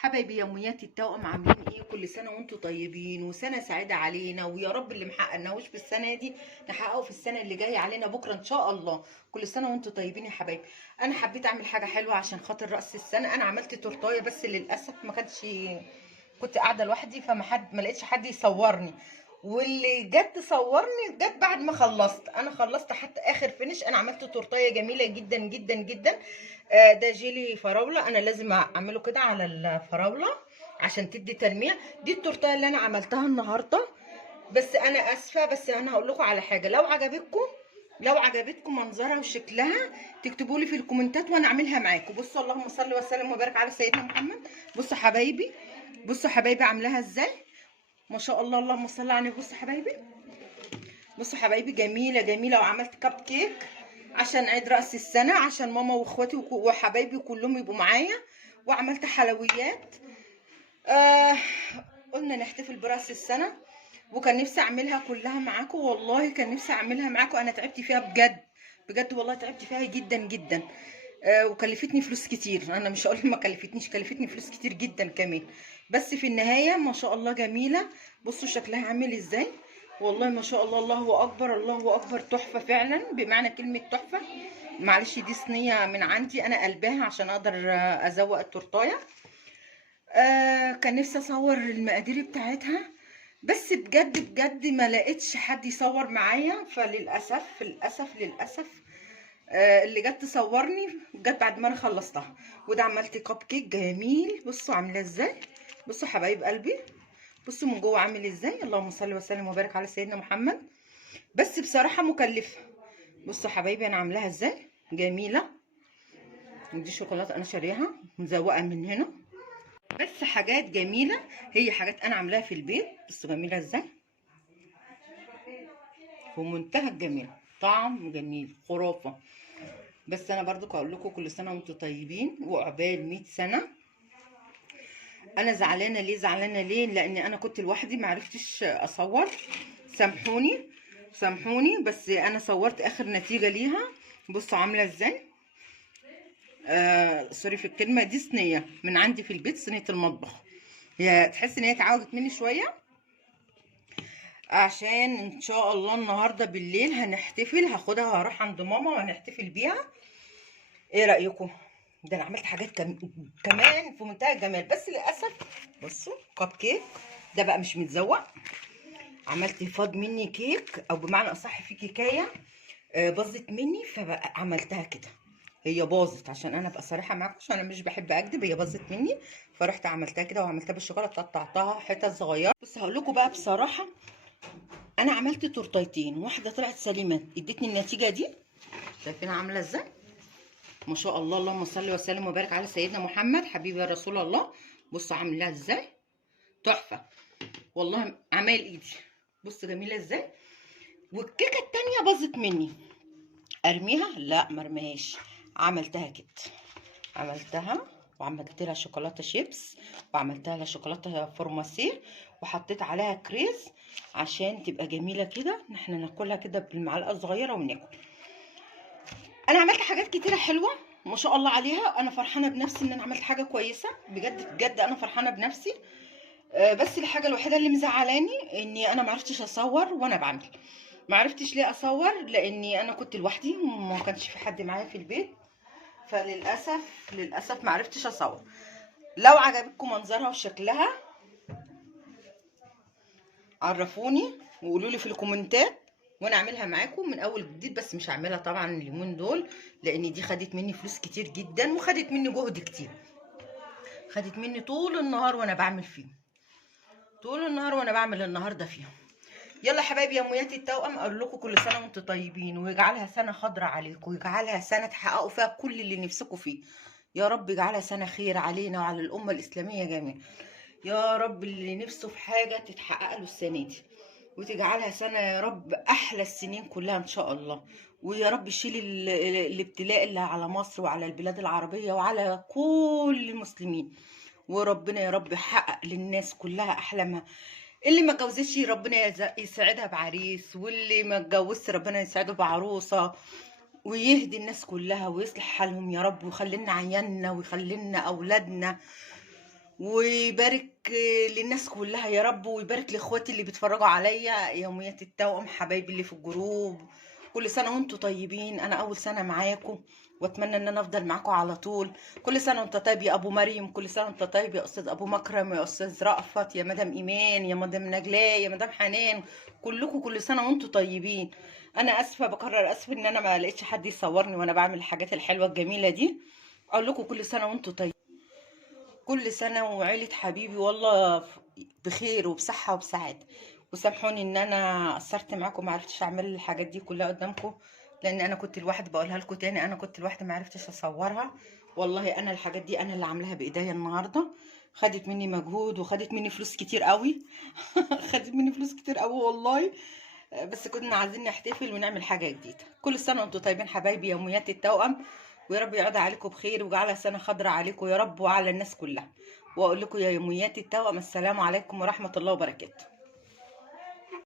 حبايبي يا امنيات التوأم، عاملين ايه؟ كل سنه وانتم طيبين وسنه سعيده علينا، ويا رب اللي محققناهوش في السنه دي نحققه في السنه اللي جايه علينا بكره ان شاء الله. كل سنه وانتم طيبين يا حبايبي. انا حبيت اعمل حاجه حلوه عشان خاطر راس السنه. انا عملت تورتايه بس للاسف ما كانش، كنت قاعده لوحدي ما لقيتش حد يصورني، واللي جت تصورني جت بعد ما خلصت. انا خلصت حتى اخر فينش. انا عملت تورتايه جميله جدا جدا جدا. ده جيلي فراوله، انا لازم اعمله كده على الفراوله عشان تدي تلميع. دي التورتايه اللي انا عملتها النهارده. بس انا اسفه، بس انا هقول لكم على حاجه. لو عجبتكم منظرها وشكلها تكتبوا لي في الكومنتات وانا اعملها معاكم. بصوا، اللهم صل وسلم وبارك على سيدنا محمد. بصوا حبايبي، بصوا حبايبي عاملاها ازاي، ما شاء الله، اللهم صل على النبي. بصوا حبايبي، بصوا حبايبي، جميله جميله. وعملت كب كيك عشان عيد راس السنه، عشان ماما واخواتي وحبايبي كلهم يبقوا معايا. وعملت حلويات. آه قلنا نحتفل براس السنه، وكان نفسي اعملها كلها معاكم. والله كان نفسي اعملها معاكم. انا تعبت فيها بجد بجد، والله تعبت فيها جدا جدا. وكلفتني فلوس كتير. انا مش هقول ما كلفتنيش، كلفتني فلوس كتير جدا كمان. بس في النهايه ما شاء الله جميله. بصوا شكلها عامل ازاي، والله ما شاء الله، الله اكبر الله اكبر. تحفه فعلا بمعنى كلمه تحفه. معلش دي صينيه من عندي انا قلباها عشان اقدر ازوق التورتايه. كان نفسي اصور المقادير بتاعتها، بس بجد بجد ما لقيتش حد يصور معايا. فللاسف للاسف للاسف اللي جت تصورني جت بعد ما انا خلصتها. وده عملت كب كيك جميل. بصوا عامله ازاي، بصوا حبايب قلبي، بصوا من جوه عامل ازاي. اللهم صل وسلم وبارك على سيدنا محمد. بس بصراحه مكلفه. بصوا حبايبي انا عاملاها ازاي، جميله. دي شوكولاته انا شاريها مزوقه من هنا. بس حاجات جميله، هي حاجات انا عاملاها في البيت. بصوا جميله ازاي، في منتهى الجمال، طعم جميل خرافه. بس انا برضو هقول لكم كل سنه وانتم طيبين وعقبال 100 سنه. انا زعلانه ليه؟ زعلانه ليه؟ لان انا كنت لوحدي ما عرفتش اصور. سامحوني سامحوني، بس انا صورت اخر نتيجه ليها. بصوا عامله ازاي. سوري في الكلمه دي. صينيه من عندي في البيت، صينيه المطبخ. هي تحس ان هي اتعوجت مني شويه، عشان ان شاء الله النهارده بالليل هنحتفل. هاخدها وهروح عند ماما وهنحتفل بيها. ايه رايكم؟ ده انا عملت حاجات كمان في منتهى الجمال. بس للاسف بصوا كب كيك ده بقى مش متزوق. عملت فاض مني كيك، او بمعنى اصح في كيكايه باظت مني، فبقى عملتها كده. هي باظت عشان انا ابقى صريحه معاكم، عشان انا مش بحب اكذب. هي باظت مني فرحت عملتها كده، وعملتها بالشوكولاته، قطعتها حتت صغيره. بص هقول لكم بقى بصراحه، انا عملت تورتيتين، واحده طلعت سليمه ادتني النتيجه دي. شايفينها عامله ازاي، ما شاء الله، اللهم صل وسلم وبارك على سيدنا محمد حبيبي يا رسول الله. بصوا عاملاها ازاي، تحفه والله، عمايل ايدي. بص جميله ازاي. والكيكه التانيه باظت مني، ارميها؟ لا مرميهاش، عملتها كده. عملتها وعملت لها شوكولاته شيبس، وعملتها لها شوكولاته فورماسيه، وحطيت عليها كريز عشان تبقى جميله كده. احنا ناكلها كده بالمعلقه الصغيره وناكل. انا عملت حاجات كتيره حلوه ما شاء الله عليها. انا فرحانه بنفسي ان انا عملت حاجه كويسه بجد بجد. انا فرحانه بنفسي. بس الحاجه الوحيده اللي مزعلاني اني انا ما عرفتش اصور وانا بعمل. ما عرفتش ليه اصور، لاني انا كنت لوحدي وما كانش في حد معايا في البيت. فللاسف للاسف ما عرفتش اصور. لو عجبتكم منظرها وشكلها عرفوني وقولوا لي في الكومنتات، وانا اعملها معاكم من اول جديد. بس مش هعملها طبعا اليومين دول، لان دي خدت مني فلوس كتير جدا، وخدت مني جهد كتير. خدت مني طول النهار وانا بعمل فيه، طول النهار وانا بعمل النهارده فيهم. يلا حبايبي يا اميات التوأم، اقول لكم كل سنه وانتم طيبين، ويجعلها سنه خضراء عليكم، ويجعلها سنه تحققوا فيها كل اللي نفسكم فيه. يا رب يجعلها سنه خير علينا وعلى الامه الاسلاميه جميعا. يا رب اللي نفسه في حاجه تتحقق له السنه دي، وتجعلها سنه يا رب احلى السنين كلها ان شاء الله. ويا رب يشيل الابتلاء اللي على مصر وعلى البلاد العربيه وعلى كل المسلمين. وربنا يا رب يحقق للناس كلها احلامها. اللي ما اتجوزتش ربنا يسعدها بعريس، واللي ما اتجوزش ربنا يسعده بعروسه، ويهدي الناس كلها ويصلح حالهم يا رب، ويخلي لنا عيالنا ويخلي لنا اولادنا. ويبارك للناس كلها يا رب، ويبارك لاخواتي اللي بيتفرجوا عليا يوميات التوأم، حبايبي اللي في الجروب. كل سنة وانتم طيبين، انا اول سنة معاكم واتمنى ان انا افضل معاكم على طول. كل سنة وانت طيب يا ابو مريم، كل سنة وانت طيب يا استاذ ابو مكرم، يا استاذ رأفت، يا مدام ايمان، يا مدام نجلاء، يا مدام حنان. كلكم كل سنة وانتم طيبين. انا اسفة، بكرر اسف ان انا ما لقيتش حد يصورني وانا بعمل الحاجات الحلوة الجميلة دي. اقول لكم كل سنة وانتم طيبين، كل سنة وعيلة حبيبي والله بخير وبصحة وبسعادة. وسامحوني ان انا قصرت معاكم، ما عرفتش اعمل الحاجات دي كلها قدامكم، لان انا كنت لوحدي. بقولها لكم تاني، انا كنت لوحدي ما عرفتش اصورها. والله انا الحاجات دي انا اللي عاملاها بايديا النهارده. خدت مني مجهود وخدت مني فلوس كتير قوي. خدت مني فلوس كتير قوي والله. بس كنا عايزين نحتفل ونعمل حاجة جديدة. كل سنة وانتم طيبين حبايبي يوميات التوأم، ويا رب يعود عليكم بخير ويجعلها سنة خضراء عليكم يا رب وعلى الناس كلها. واقول لكم يا يوميات التوأم، السلام عليكم ورحمة الله وبركاته.